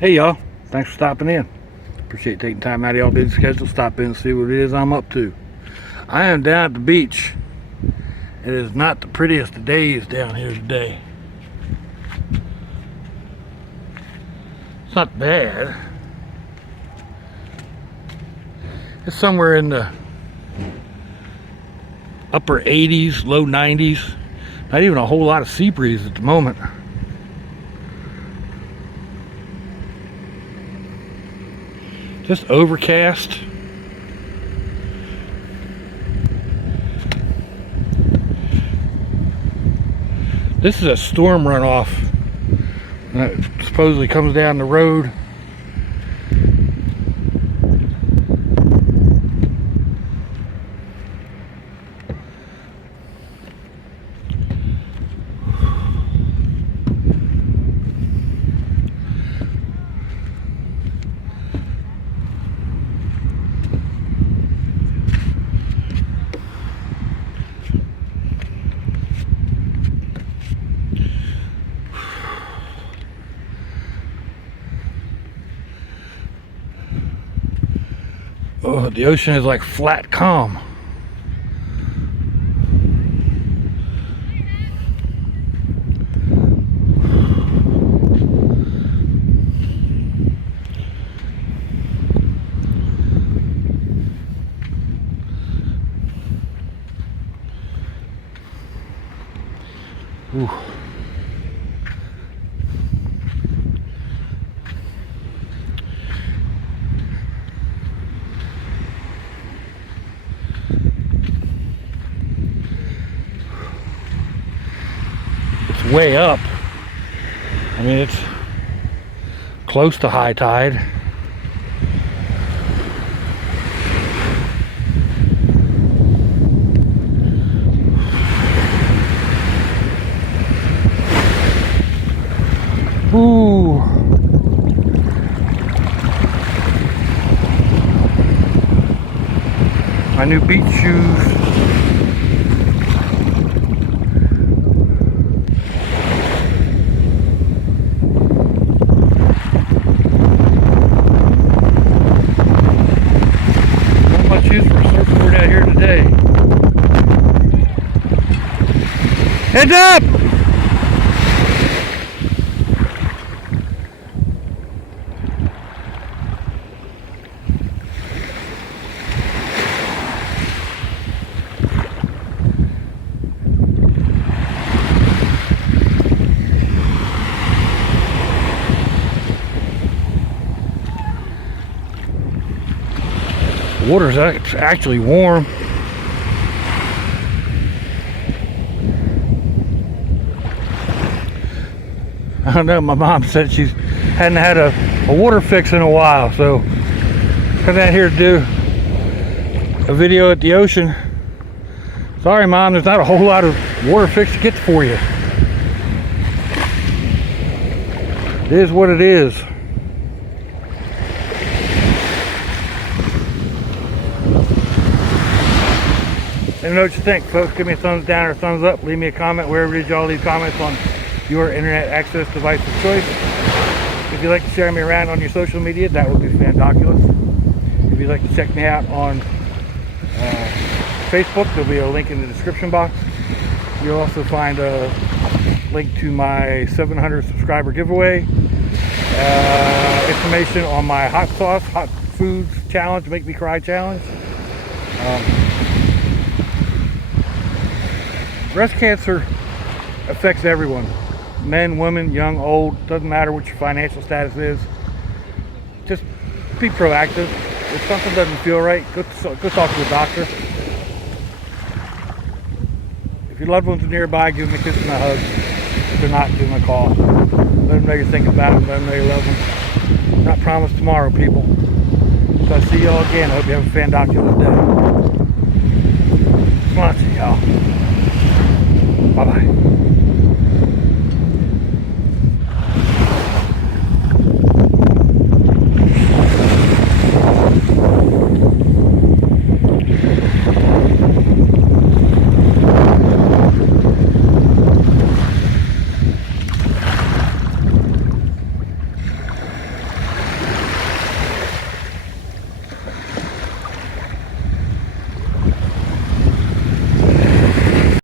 Hey y'all, thanks for stopping in. Appreciate taking time out of y'all busy schedule, stop in and see what it is I'm up to. I am down at the beach. It is not the prettiest of days down here today. It's not bad. It's somewhere in the upper 80s, low 90s. Not even a whole lot of sea breeze at the moment. Just overcast. This is a storm runoff that supposedly comes down the road. Oh, the ocean is like flat calm. Ooh. Way up. I mean, it's close to high tide. Ooh. My new beach shoes. Heads up! The water's actually warm. I don't know, my mom said she hadn't had a water fix in a while, so come down here to do a video at the ocean. Sorry Mom, there's not a whole lot of water fix to get for you. It is what it is. Let me know what you think, folks. Give me a thumbs down or a thumbs up. Leave me a comment wherever it is y'all leave comments on your internet access device of choice. If you'd like to share me around on your social media, that would be fantabulous. If you'd like to check me out on Facebook, there'll be a link in the description box. You'll also find a link to my 700 subscriber giveaway, information on my hot foods challenge, make me cry challenge. Breast cancer affects everyone. Men, women, young, old, doesn't matter what your financial status is. Just be proactive. If something doesn't feel right, go talk to a doctor. If your loved ones are nearby, give them a kiss and a hug. If they're not, give them a call. Let them know you're thinking about them, let them know you love them. Not promised tomorrow, people. So I'll see y'all again. I hope you have a fantabulous day. Come on, y'all. Bye-bye.